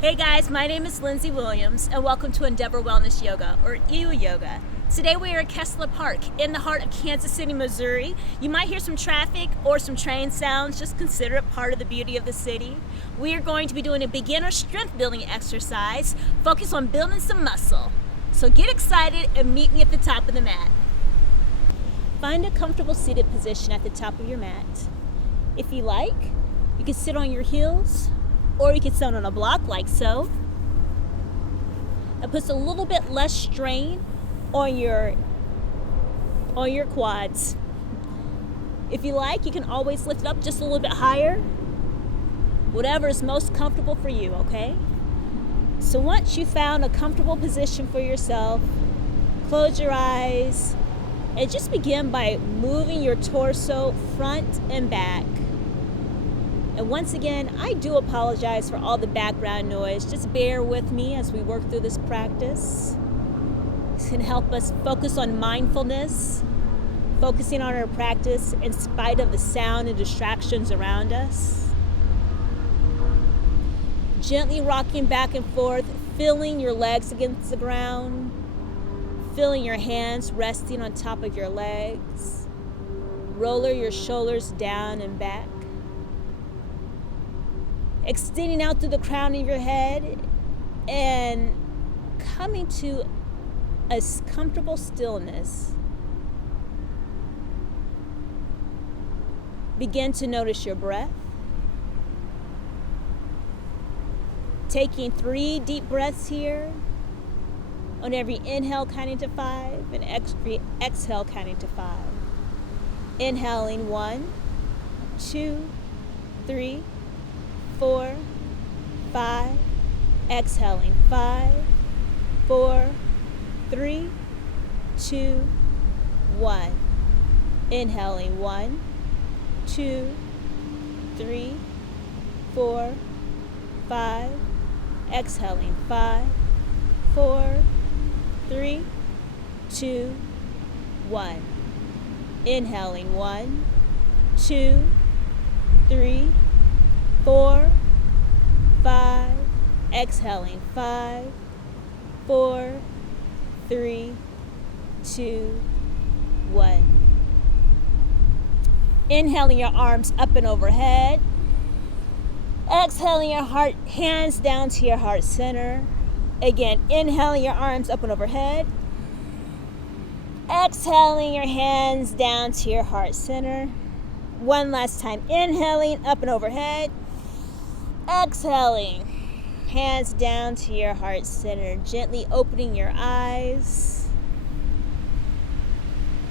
Hey guys, my name is Lindsay Williams and welcome to Endeavor Wellness Yoga, or EW Yoga. Today we are at Kessler Park in the heart of Kansas City, Missouri. You might hear some traffic or some train sounds. Just consider it part of the beauty of the city. We are going to be doing a beginner strength building exercise, focus on building some muscle. So get excited and meet me at the top of the mat. Find a comfortable seated position at the top of your mat. If you like, you can sit on your heels, or you can sit on a block like so. It puts a little bit less strain on your quads. If you like, you can always lift it up just a little bit higher. Whatever is most comfortable for you, okay? So once you found a comfortable position for yourself, close your eyes and just begin by moving your torso front and back. And once again, I do apologize for all the background noise. Just bear with me as we work through this practice. This can help us focus on mindfulness, focusing on our practice in spite of the sound and distractions around us. Gently rocking back and forth, feeling your legs against the ground, feeling your hands resting on top of your legs. Roller your shoulders down and back. Extending out through the crown of your head and coming to a comfortable stillness. Begin to notice your breath. Taking 3 deep breaths here. On every inhale, counting to 5, and exhale, counting to 5. Inhaling 1, 2, 3, 4, 5, exhaling 5, 4, 3, 2, 1. Inhaling 1, 2, 3, 4, 5, exhaling 5, 4, 3, 2, 1. Inhaling 1, 2, 3, 4, 5, exhaling 5, 4, 3, 2, 1. Inhaling your arms up and overhead. Exhaling your hands down to your heart center. Again, inhaling your arms up and overhead. Exhaling your hands down to your heart center. One last time. Inhaling up and overhead. Exhaling, hands down to your heart center, gently opening your eyes.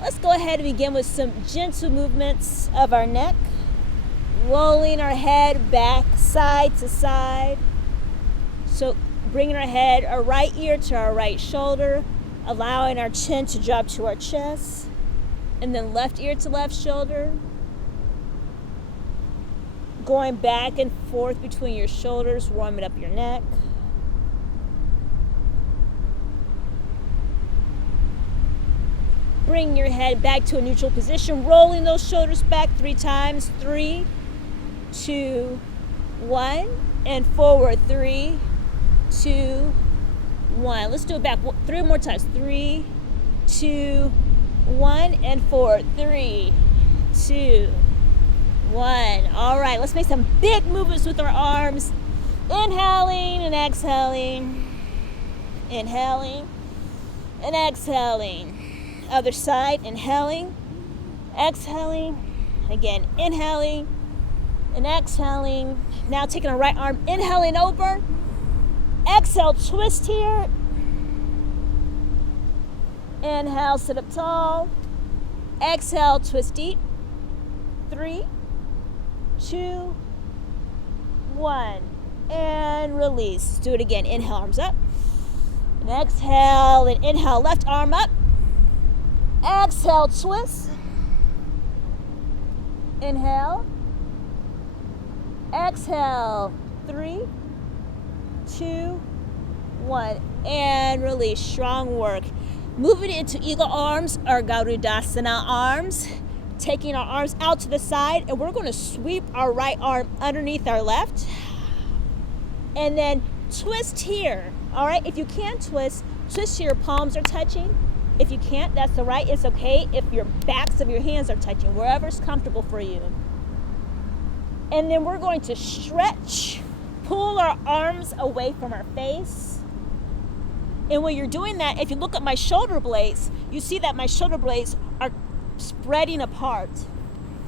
Let's go ahead and begin with some gentle movements of our neck, rolling our head back side to side. So bringing our right ear to our right shoulder, allowing our chin to drop to our chest, and then left ear to left shoulder. Going back and forth between your shoulders, warming up your neck. Bring your head back to a neutral position, rolling those shoulders back 3 times. 3, 2, 1, and forward. 3, 2, 1. Let's do it back 3 more times. 3, 2, 1, and forward. 3, 2, 1. All right, let's make some big movements with our arms. Inhaling and exhaling. Inhaling and exhaling. Other side, inhaling, exhaling. Again, inhaling and exhaling. Now taking our right arm, inhaling over. Exhale, twist here. Inhale, sit up tall. Exhale, twist deep. 3, 2, 1, and release. Do it again. Inhale, arms up, and exhale, and inhale, left arm up. Exhale, twist. Inhale. Exhale. 3, 2, 1, and release. Strong work. Moving into eagle arms or Garudasana arms. Taking our arms out to the side, and we're going to sweep our right arm underneath our left. And then twist here. All right, if you can twist so your palms are touching. If you can't, that's all right. It's okay if your backs of your hands are touching, wherever's comfortable for you. And then we're going to stretch, pull our arms away from our face. And when you're doing that, if you look at my shoulder blades, you see that my shoulder blades are spreading apart.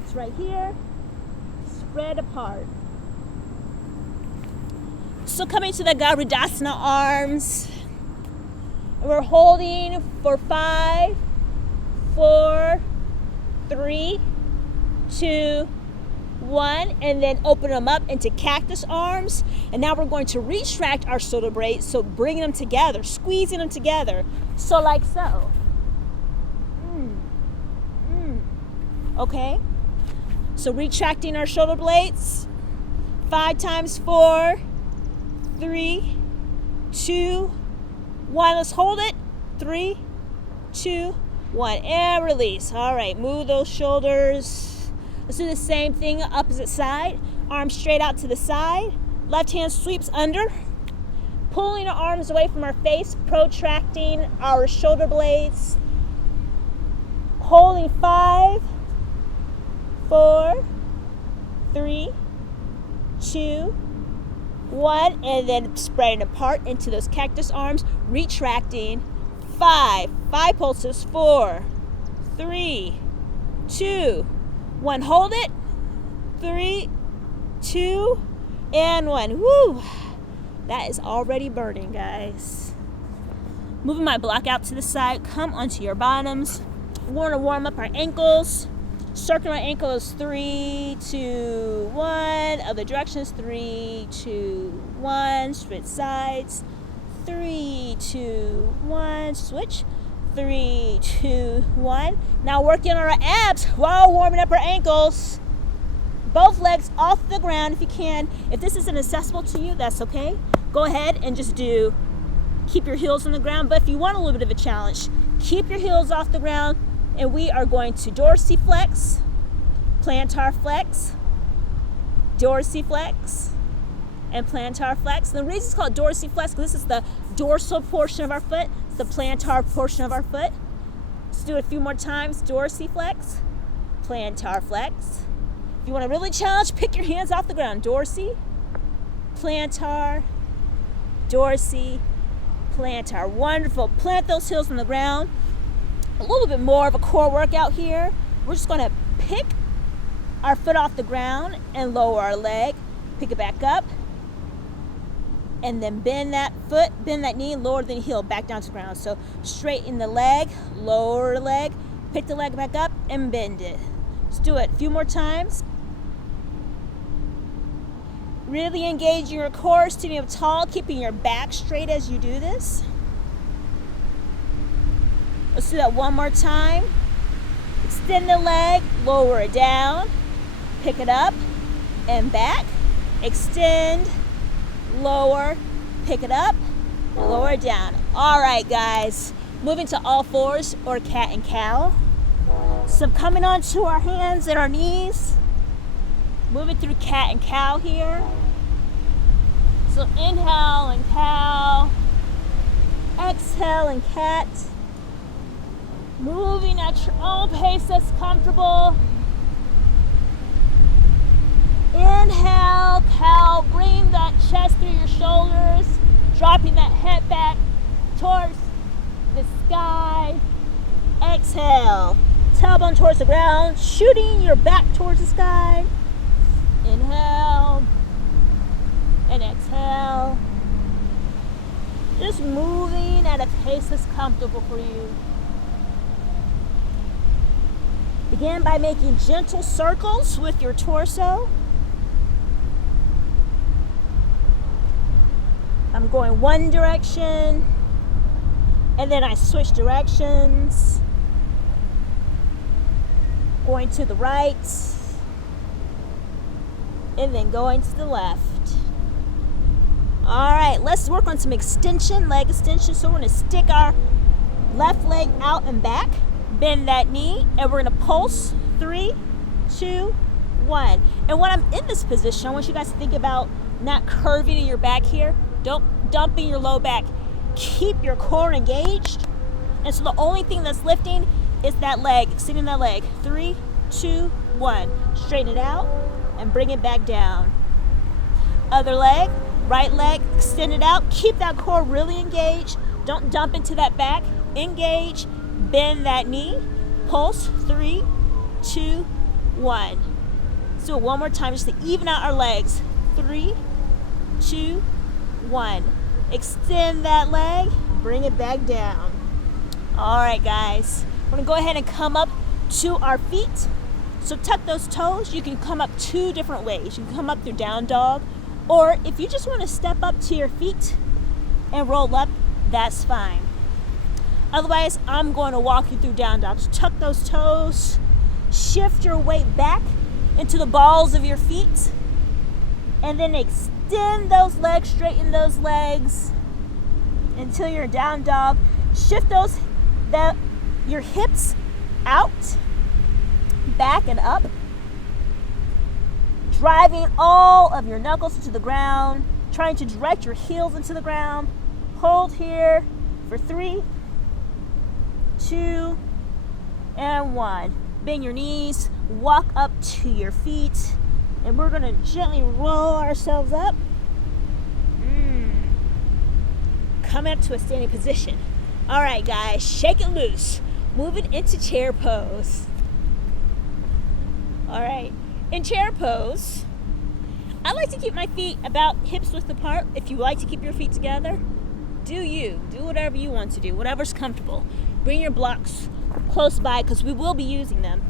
It's right here, spread apart. So coming to the Garudasana arms, we're holding for 5, 4, 3, 2, 1, and then open them up into cactus arms. And now we're going to retract our shoulder blades, so bringing them together, squeezing them together, so like so. Okay, so retracting our shoulder blades, 5 times 4, 3, 2, 1. Let's hold it. 3, 2, 1, and release. All right, move those shoulders. Let's do the same thing, opposite side. Arms straight out to the side. Left hand sweeps under. Pulling our arms away from our face, protracting our shoulder blades. Holding 5, 4, 3, 2, 1, and then spreading apart into those cactus arms, retracting. 5 pulses. 4, 3, 2, 1. Hold it. 3, 2, and 1. Woo! That is already burning, guys. Moving my block out to the side. Come onto your bottoms. We're going to warm up our ankles. Circling our ankles. 3, 2, 1. Other directions. 3, 2, 1. Switch sides. 3, 2, 1. Switch. 3, 2, 1. Now working on our abs while warming up our ankles. Both legs off the ground if you can. If this isn't accessible to you, that's okay. Go ahead and just keep your heels on the ground. But if you want a little bit of a challenge, keep your heels off the ground. And we are going to dorsiflex, plantar flex, dorsiflex, and plantar flex. And the reason it's called dorsiflex, because this is the dorsal portion of our foot. It's the plantar portion of our foot. Let's do it a few more times. Dorsiflex, plantar flex. If you want to really challenge, pick your hands off the ground. Dorsi, plantar, dorsi, plantar. Wonderful. Plant those heels on the ground. A little bit more of a core workout here. We're just going to pick our foot off the ground and lower our leg. Pick it back up. And then bend that foot, bend that knee, lower the heel back down to the ground. So straighten the leg, lower the leg, pick the leg back up, and bend it. Let's do it a few more times. Really engaging your core, sitting up tall, keeping your back straight as you do this. Let's do that one more time. Extend the leg, lower it down, pick it up, and back. Extend, lower, pick it up, lower it down. All right, guys. Moving to all fours or cat and cow. So coming onto our hands and our knees. Moving through cat and cow here. So inhale and cow. Exhale and cat. Moving at your own pace that's comfortable. Inhale, cow. Bring that chest through your shoulders. Dropping that head back towards the sky. Exhale. Tailbone towards the ground. Shooting your back towards the sky. Inhale. And exhale. Just moving at a pace that's comfortable for you. Begin by making gentle circles with your torso. I'm going one direction, and then I switch directions. Going to the right, and then going to the left. All right, let's work on some extension, leg extension. So we're going to stick our left leg out and back. Bend that knee, and we're going to pulse. 3, 2, 1. And when I'm in this position, I want you guys to think about not curving in your back here, Don't dump in your low back. Keep your core engaged. And so the only thing that's lifting is that leg, extending that leg. 3, 2, 1. Straighten it out and bring it back down. Other leg, right leg, extend it out. Keep that core really engaged. Don't dump into that back. Engage, bend that knee. Pulse, 3, 2, 1. Let's do it one more time just to even out our legs. 3, 2, 1. Extend that leg, bring it back down. All right, guys. We're gonna go ahead and come up to our feet. So tuck those toes. You can come up 2 different ways. You can come up through down dog, or if you just want to step up to your feet and roll up, that's fine. Otherwise, I'm going to walk you through down dog. So tuck those toes, shift your weight back into the balls of your feet, and then extend those legs, straighten those legs until you're down dog. Shift your hips out, back and up, driving all of your knuckles into the ground, trying to direct your heels into the ground. Hold here for 3, 2, and 1. Bend your knees, walk up to your feet, and we're going to gently roll ourselves up. Come up to a standing position. All right, guys, shake it loose. Moving into chair pose. All right, in chair pose, I like to keep my feet about hips width apart. If you like to keep your feet together, do you. Do whatever you want to do, whatever's comfortable. Bring your blocks close by because we will be using them.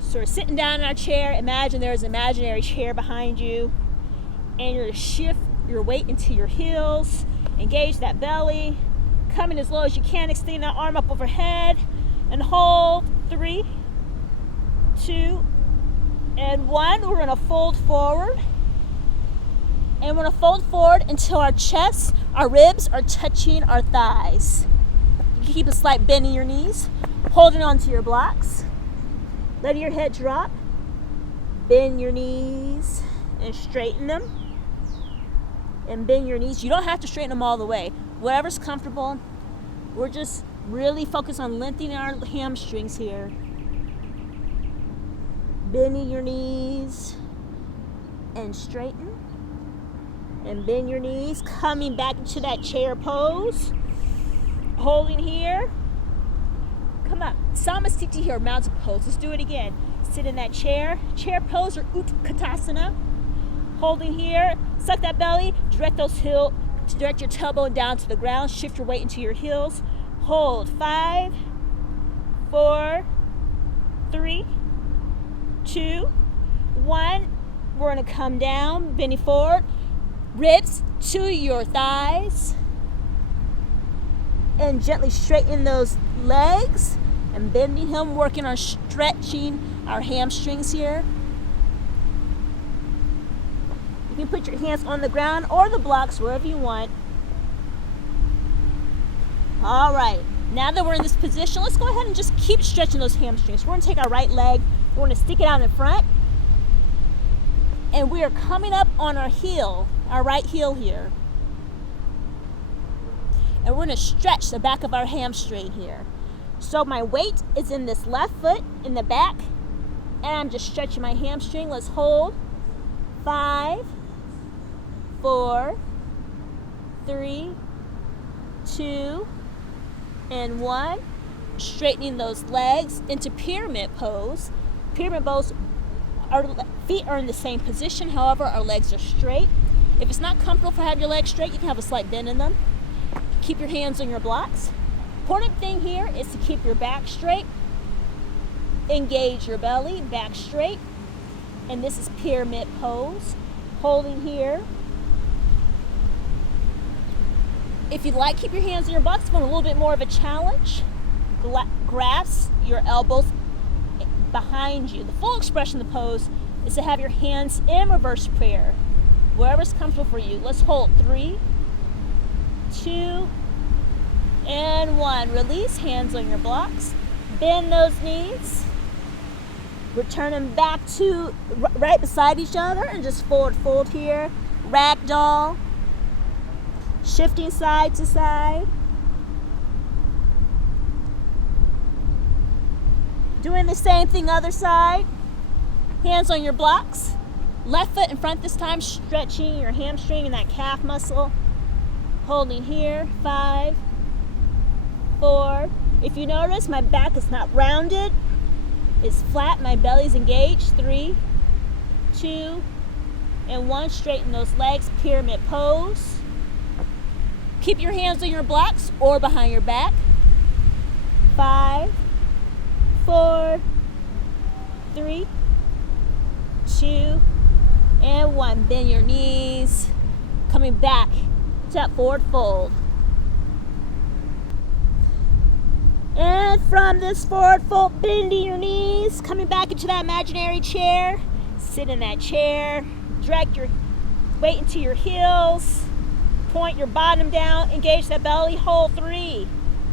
So we're sitting down in our chair. Imagine there's an imaginary chair behind you, and you're going to shift your weight into your heels. Engage that belly. Come in as low as you can. Extend that arm up overhead and hold. 3, 2, and 1. We're going to fold forward. And we're going to fold forward until our chest, our ribs are touching our thighs. You can keep a slight bend in your knees. Holding onto your blocks. Letting your head drop. Bend your knees and straighten them. And bend your knees. You don't have to straighten them all the way. Whatever's comfortable. We're just really focused on lengthening our hamstrings here. Bending your knees and straighten. And bend your knees. Coming back into that chair pose. Holding here. Come up. Samasthiti here, mountain pose. Let's do it again. Sit in that chair. Chair pose or Utkatasana. Holding here. Suck that belly. Direct your tailbone down to the ground. Shift your weight into your heels. Hold. 5, 4, 3, 2, 1. We're going to come down, bending forward. Ribs to your thighs. And gently straighten those legs. And bending him, working on stretching our hamstrings here. You can put your hands on the ground or the blocks, wherever you want. All right, now that we're in this position, let's go ahead and just keep stretching those hamstrings. We're gonna take our right leg, we're gonna stick it out in front, and we are coming up on our heel, our right heel here. And we're gonna stretch the back of our hamstring here. So my weight is in this left foot in the back, and I'm just stretching my hamstring. Let's hold. 5, 4, 3, 2, and 1. Straightening those legs into pyramid pose. Pyramid pose, our feet are in the same position, however, our legs are straight. If it's not comfortable to have your legs straight, you can have a slight bend in them. Keep your hands on your blocks. Important thing here is to keep your back straight. Engage your belly, back straight. And this is pyramid pose. Holding here. If you'd like, keep your hands in your blocks. If you want a little bit more of a challenge, grasp your elbows behind you. The full expression of the pose is to have your hands in reverse prayer, wherever's comfortable for you. Let's hold. 3, 2, and 1. Release, hands on your blocks. Bend those knees. Return them back to right beside each other and just forward fold here. Ragdoll. Shifting side to side. Doing the same thing other side. Hands on your blocks. Left foot in front this time, stretching your hamstring and that calf muscle. Holding here, 5, 4. If you notice, my back is not rounded. It's flat, my belly's engaged. 3, 2, and 1. Straighten those legs, pyramid pose. Keep your hands on your blocks or behind your back. 5, 4, 3, 2, and 1. Bend your knees. Coming back to that forward fold. And from this forward fold, bending your knees, coming back into that imaginary chair. Sit in that chair. Direct your weight into your heels. Point your bottom down. Engage that belly. Hold. 3,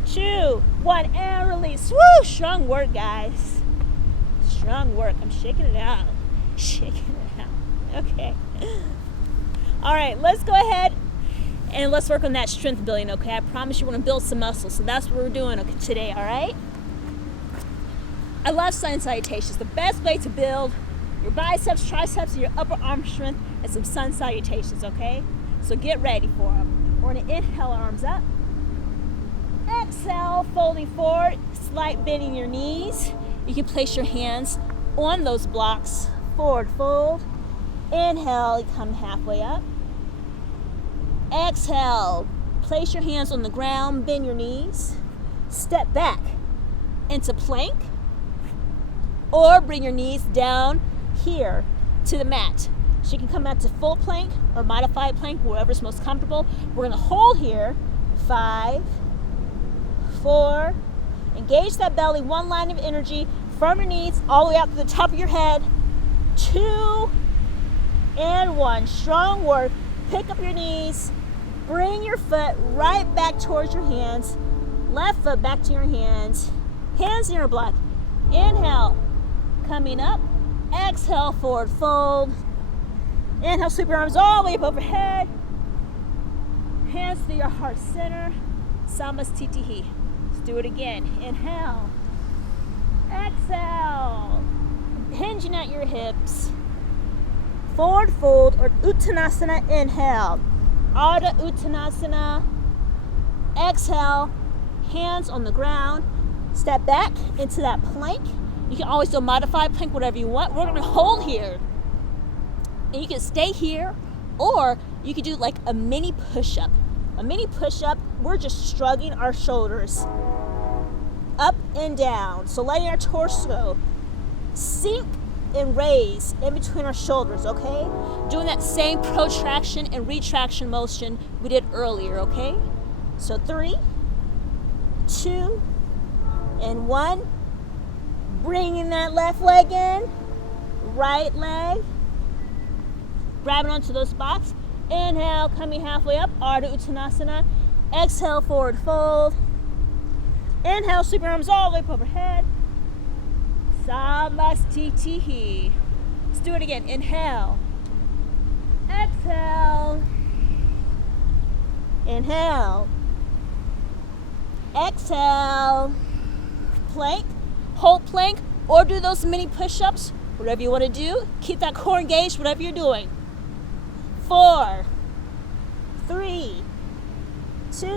2, 1, and release. Woo! Strong work, guys. Strong work. I'm shaking it out. Shaking it out. Okay. All right, let's go ahead and let's work on that strength building, okay? I promise you we're going to build some muscle, so that's what we're doing today, all right? I love sun salutations. The best way to build your biceps, triceps, and your upper arm strength is some sun salutations, okay? So get ready for them. We're going to inhale, arms up. Exhale, folding forward, slight bending your knees. You can place your hands on those blocks. Forward fold. Inhale, you come halfway up. Exhale, place your hands on the ground, bend your knees. Step back into plank. Or bring your knees down here to the mat. So you can come out to full plank or modified plank, wherever's most comfortable. We're going to hold here. 5, 4. Engage that belly, one line of energy from your knees all the way out to the top of your head. 2 and 1. Strong work. Pick up your knees. Bring your foot right back towards your hands. Left foot back to your hands. Hands in your block. Inhale. Coming up. Exhale, forward fold. Inhale, sweep your arms all the way up overhead. Hands to your heart center. Samastitihi. Let's do it again. Inhale. Exhale. Hinging at your hips. Forward fold or Uttanasana. Inhale. Ardha Uttanasana. Exhale. Hands on the ground. Step back into that plank. You can always do a modified plank, whatever you want. We're going to hold here. And you can stay here, or you can do like a mini push-up. A mini push-up, we're just shrugging our shoulders up and down. So letting our torso sink and raise in between our shoulders, okay? Doing that same protraction and retraction motion we did earlier, okay? So 3, 2, and 1. Bringing that left leg in, right leg. Grabbing onto those spots. Inhale, coming halfway up, Ardha Uttanasana. Exhale, forward fold. Inhale, sweep your arms all the way up overhead. Samastitihi. Let's do it again. Inhale. Exhale. Inhale. Exhale. Plank. Hold plank or do those mini push-ups. Whatever you want to do. Keep that core engaged, whatever you're doing. 4, 3, 2,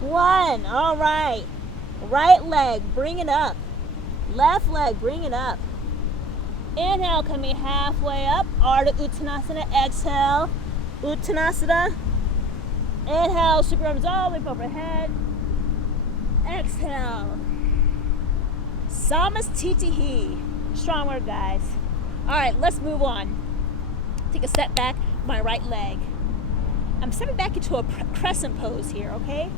1. All right. Right leg, bring it up. Left leg, bring it up. Inhale, coming halfway up. Ardha Uttanasana. Exhale, Uttanasana. Inhale, sweep your arms all the way up overhead. Exhale. Samastitihi. Strong work, guys. All right, let's move on. Take a step back, my right leg. I'm stepping back into a crescent pose here, okay?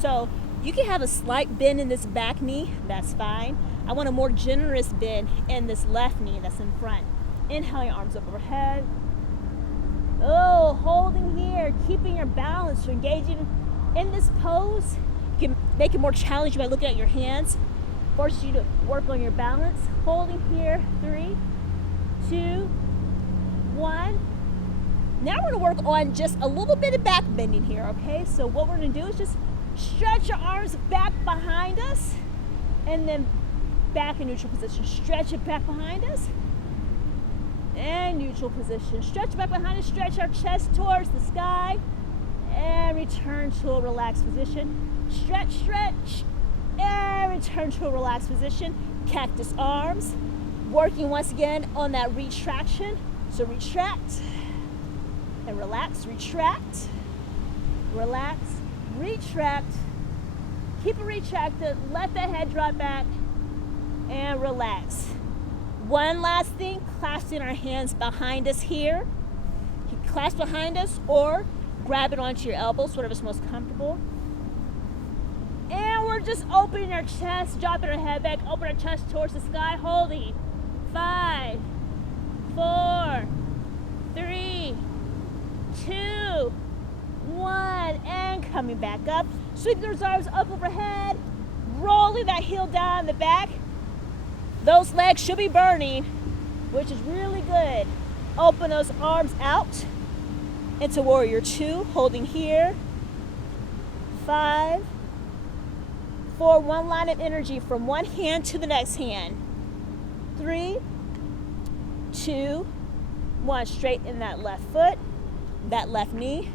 So you can have a slight bend in this back knee, that's fine. I want a more generous bend in this left knee that's in front. Inhale, your arms up overhead. Oh, holding here, keeping your balance. You're engaging in this pose. You can make it more challenging by looking at your hands. Force you to work on your balance. Holding here, 3, 2, 1. Now we're gonna work on just a little bit of back bending here, okay? So what we're gonna do is just stretch your arms back behind us and then back in neutral position. Stretch it back behind us and neutral position. Stretch back behind us, stretch our chest towards the sky and return to a relaxed position. Stretch, stretch, and return to a relaxed position. Cactus arms, working once again on that retraction. So retract and relax, retract, relax, retract. Keep it retracted, let the head drop back and relax. One last thing, clasping our hands behind us here. You clasp behind us or grab it onto your elbows, whatever's most comfortable. And we're just opening our chest, dropping our head back, open our chest towards the sky, holding. 5, 4, 3, 2, 1, and coming back up. Sweep those arms up overhead, rolling that heel down the back. Those legs should be burning, which is really good. Open those arms out into warrior 2, holding here. 5, 4, one line of energy from one hand to the next hand. 3, 2, 1, straighten that left foot, that left knee.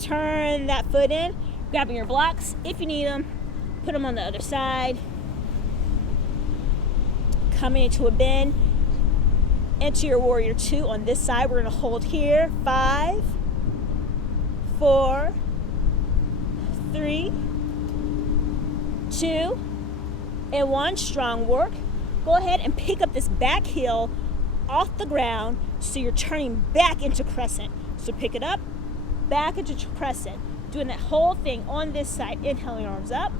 Turn that foot in, grabbing your blocks if you need them, put them on the other side. Coming into a bend, into your warrior 2 on this side. We're going to hold here. 5, 4, 3, 2, and 1. Strong work. Go ahead and pick up this back heel off the ground so you're turning back into crescent. So pick it up, back into crescent. Doing that whole thing on this side. Inhaling, arms up.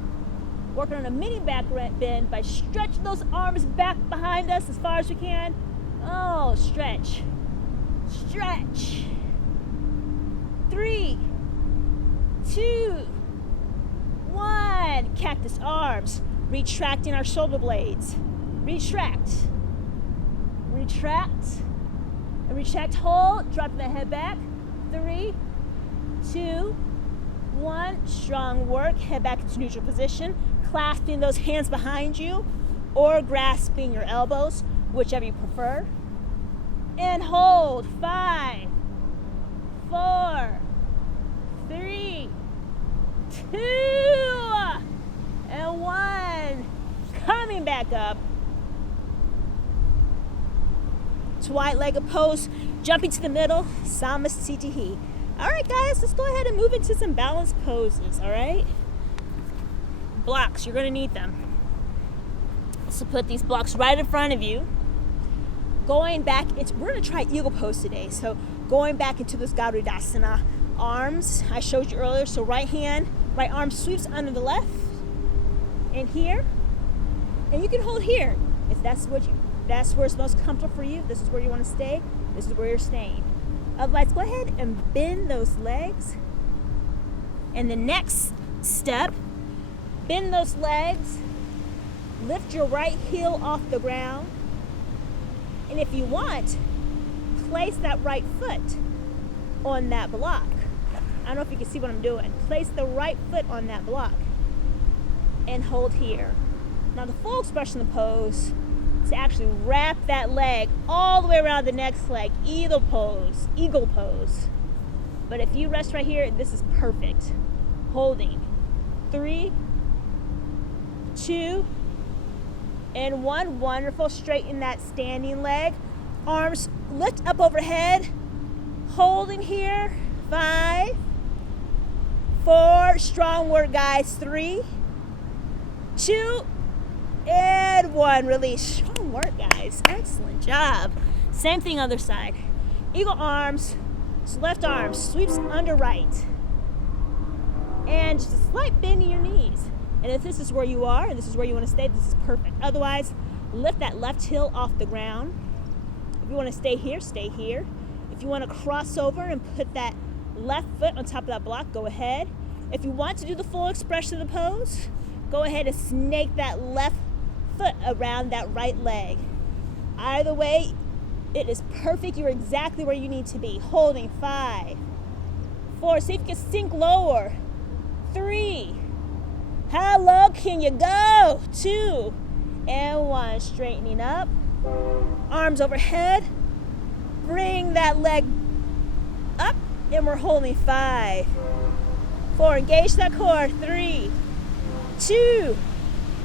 Working on a mini back bend by stretching those arms back behind us as far as we can. Oh, stretch. Stretch. 3, 2, 1. Cactus arms. Retracting our shoulder blades. Retract. Retract. And retract, hold. Dropping the head back. 3, 2, 1. Strong work. Head back into neutral position. Clasping those hands behind you or grasping your elbows, whichever you prefer. And hold. 5, 4, 3, 2, and 1. Coming back up. To wide-legged pose, jumping to the middle, Samasthiti. All right, guys, let's go ahead and move into some balanced poses, all right? Blocks, you're going to need them. So put these blocks right in front of you. Going back, we're going to try eagle pose today. So going back into this Garudasana. Arms, I showed you earlier. So right arm sweeps under the left. And here. And you can hold here if that's where it's most comfortable for you. This is where you want to stay. This is where you're staying. Otherwise, go ahead and bend those legs. And the next step, bend those legs, lift your right heel off the ground, and if you want, place that right foot on that block. I don't know if you can see what I'm doing. Place the right foot on that block and hold here. Now the full expression of the pose is to actually wrap that leg all the way around the next leg, eagle pose. But if you rest right here, this is perfect. Holding. 3, 2, and 1. Wonderful. Straighten that standing leg. Arms lift up overhead. Holding here. 5, 4. Strong work, guys. 3, 2, and 1. Release. Strong work, guys. Excellent job. Same thing other side. Eagle arms. So left arm sweeps under right. And just a slight bend in your knees. And if this is where you are and this is where you want to stay, this is perfect. Otherwise, lift that left heel off the ground. If you want to stay here, stay here. If you want to cross over and put that left foot on top of that block, go ahead. If you want to do the full expression of the pose, go ahead and snake that left foot around that right leg. Either way, It is perfect. You're exactly where you need to be. Holding 5, 4, see if you can sink lower. 3, how low can you go? 2, and 1, straightening up. Arms overhead. Bring that leg up, and we're holding 5, 4, engage that core. 3, 2,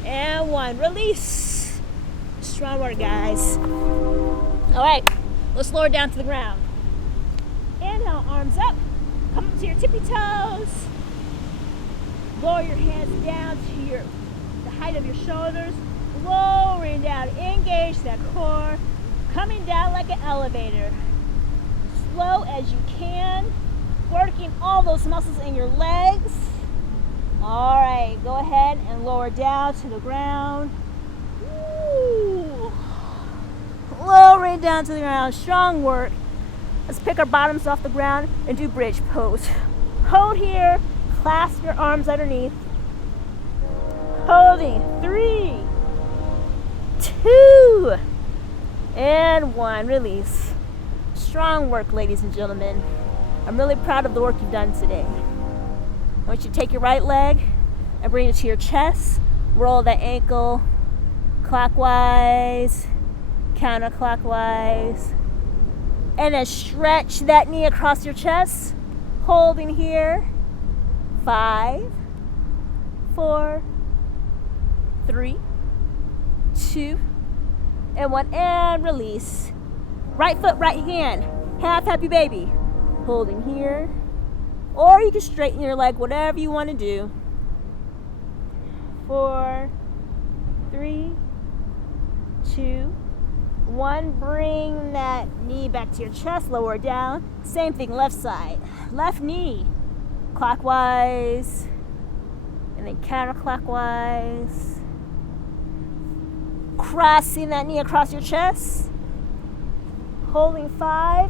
and 1, release. Strong work, guys. All right, let's lower down to the ground. Inhale, arms up. Come up to your tippy toes. Lower your hands down to the height of your shoulders. Lowering down, engage that core. Coming down like an elevator. Slow as you can. Working all those muscles in your legs. All right, go ahead and lower down to the ground. Ooh. Lowering down to the ground, strong work. Let's pick our bottoms off the ground and do bridge pose. Hold here, clasp your arms underneath. Holding 3, 2, and 1, release. Strong work, ladies and gentlemen. I'm really proud of the work you've done today. I want you to take your right leg and bring it to your chest. Roll that ankle clockwise, counterclockwise, and then stretch that knee across your chest, holding here. 5, 4, 3, 2, and 1, and release. Right foot, right hand, half happy baby, holding here, or you can straighten your leg, whatever you want to do. 4, 3, 2, 1, bring that knee back to your chest, lower down. Same thing, left side. Left knee, clockwise, and then counterclockwise. Crossing that knee across your chest. Holding 5,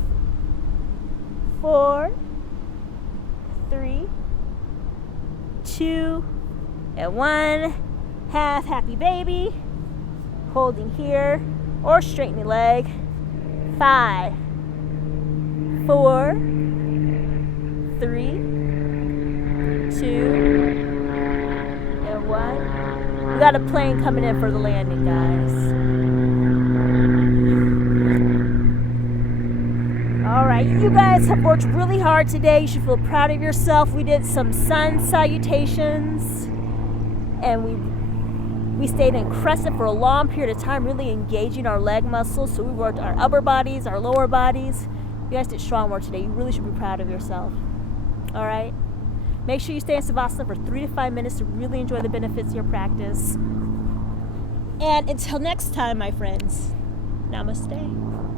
4, 3, 2, and 1. Half happy baby. Holding here or straightening leg. 5, 4, 3, 2, and 1. We got a plane coming in for the landing, guys. All right, you guys have worked really hard today. You should feel proud of yourself. We did some sun salutations, and we stayed in crescent for a long period of time, really engaging our leg muscles. So we worked our upper bodies, our lower bodies. You guys did strong work today. You really should be proud of yourself. All right? Make sure you stay in Savasana for 3 to 5 minutes to really enjoy the benefits of your practice. And until next time, my friends, namaste.